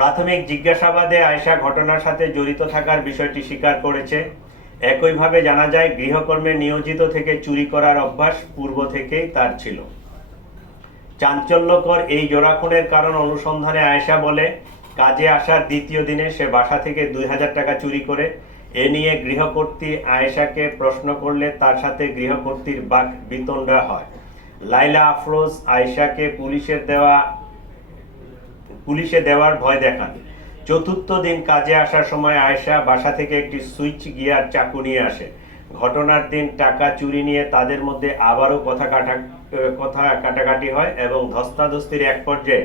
প্রাথমিক জিজ্ঞাসাবাদে আয়েশা ঘটনার সাথে জড়িত থাকার বিষয়টি স্বীকার করেছে। একইভাবে জানা যায় গৃহকর্মে নিয়োজিত থেকে চুরি করার অভ্যাস পূর্ব থেকেই তার ছিল। চাঞ্চল্যকর এই জোড়া খুনের কারণ অনুসন্ধানে আয়েশা বলে, কাজে আসার দ্বিতীয় দিনে সে বাসা থেকে 2000 টাকা চুরি করে। এ নিয়ে গৃহকর্ত্রী আয়েশাকে প্রশ্ন করলে তার সাথে গৃহকর্ত্রীর বাক বিতণ্ডা হয়। লাইলা আফরোজ আয়েশাকে পুলিশে দেওয়ার ভয় দেখান। চতুর্থ দিন কাজে আসার সময় আয়েশা বাসা থেকে একটি সুইচ গিয়ার চাকু নিয়ে আসে। ঘটনার দিন টাকা চুরি নিয়ে তাদের মধ্যে আবারও কথা কাটাকাটি হয় এবং ধস্তাধস্তির এক পর্যায়ে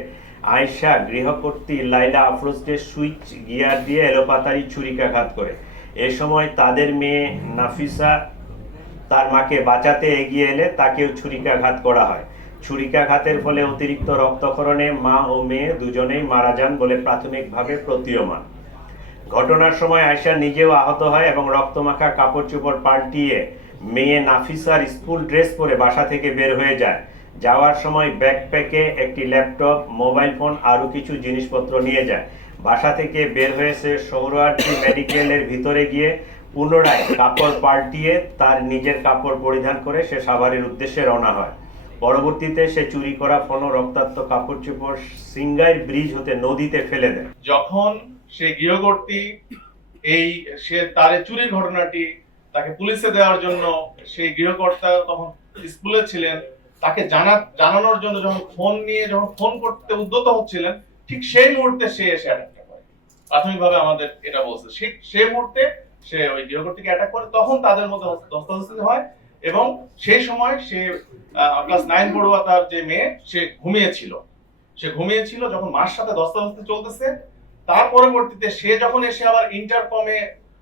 আয়েশা গৃহকর্ত্রী লাইলা আফরোজকে সুইচ গিয়ার দিয়ে এলোপাতাড়ি ছুরিকাঘাত করে। এ সময় তাদের মেয়ে নাফিসা তার মাকে বাঁচাতে এগিয়ে এলে তাকেও ছুরিকাঘাত করা হয়। ছুরিকাঘাতের ফলে অতিরিক্ত রক্তক্ষরণে মা ও মেয়ে দুজনেই মারা যান বলে প্রাথমিকভাবে প্রতীয়মান। ঘটনার সময় আয়েশা নিজেও আহত হয় এবং রক্তমাখা কাপড় চোপড় পাল্টিয়ে মেয়ে নাফিসার স্কুল ড্রেস পরে বাসা থেকে বের হয়ে যায়। যাওয়ার সময় ব্যাকপ্যাকে একটি ল্যাপটপ, মোবাইল ফোন আরও কিছু জিনিসপত্র নিয়ে যায়। বাসা থেকে বের হয়েছে সোহরাওয়ার্দী মেডিকেলের ভিতরে গিয়ে পুনরায় কাপড় পাল্টিয়ে তার নিজের কাপড় পরিধান করে সে সাভারের উদ্দেশ্যে রওনা হয়। পরবর্তীতে সে চুরি করা ফোন ও রক্তাক্ত কাপড় চোপড় সিঙ্গাইর ব্রিজ হতে নদীতে ফেলে দেয়। যখন সে গৃহকর্ত্রী সে তার চুরির ঘটনাটি তাকে পুলিশে দেওয়ার জন্য সেই গৃহকর্তা তখন স্কুলে ছিলেন, তাকে জানানোর জন্য যখন ফোন করতে উদ্যত হচ্ছিলেন, ঠিক সেই মুহূর্তে সে এসে অ্যাটাকটা করে। প্রাথমিকভাবে আমাদের এটা বলছে, সেই মুহূর্তে সে ওই গৃহকর্ত্রীকে অ্যাটাক করে। তখন তাদের মধ্যে ধস্তাধস্তি হয় এবং সেই সময় সে ক্লাস 9 পড়ুয়া তার যে মেয়ে সে ঘুমিয়েছিল। যখন মার সাথে ধস্তাধস্তি চলতেছে, তার পরবর্তীতে সে যখন এসে আবার ইন্টারকমে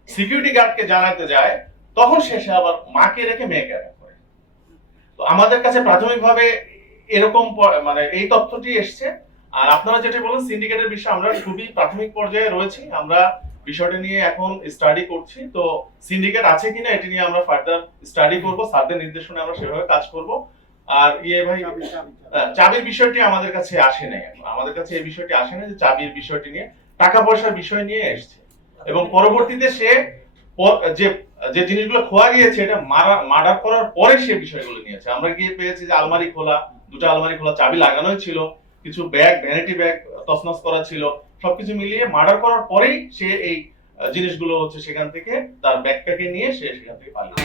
সিকিউরিটি গার্ডকে জানাতে যায়, তখন সে আবার মাকে রেখে মেয়েকে অ্যাটাক করে। তো আমাদের কাছে প্রাথমিকভাবে এরকম মানে এই তথ্যটি এসছে। আর আপনারা যেটা বলেন সিন্ডিকেটের বিষয়ে, আমরা খুবই প্রাথমিক পর্যায়ে রয়েছি। আমরা বিষয়টা নিয়ে এখন স্টাডি করছি। তো সিন্ডিকেট আছে কিনা এটি নিয়ে আমরা ফার্দার স্টাডি করব, স্যারদের নির্দেশনে আমরা সেভাবে কাজ করব। আর ভাই, চাবির বিষয়টি আমাদের কাছে আসে নাই। আমাদের কাছে এই বিষয়টি আসে না যে চাবির বিষয়টি নিয়ে, টাকা পয়সার বিষয় নিয়ে এসেছে। এবং পরবর্তীতে সে যে জিনিসগুলো খোয়া গিয়েছে এটা মার্ডার করার পরে সে বিষয়গুলো নিয়েছে। আমরা গিয়ে পেয়েছি যে আলমারি খোলা, দুটো আলমারি খোলা, চাবি লাগানোই ছিল, কিছু ব্যাগ, ভ্যানিটি ব্যাগ তছনছ করা ছিল। সবকিছু মিলিয়ে মার্ডার করার পরেই সে এই জিনিসগুলো সেখান থেকে তার ব্যাগটাকে নিয়ে সে সেখান থেকে পালিয়ে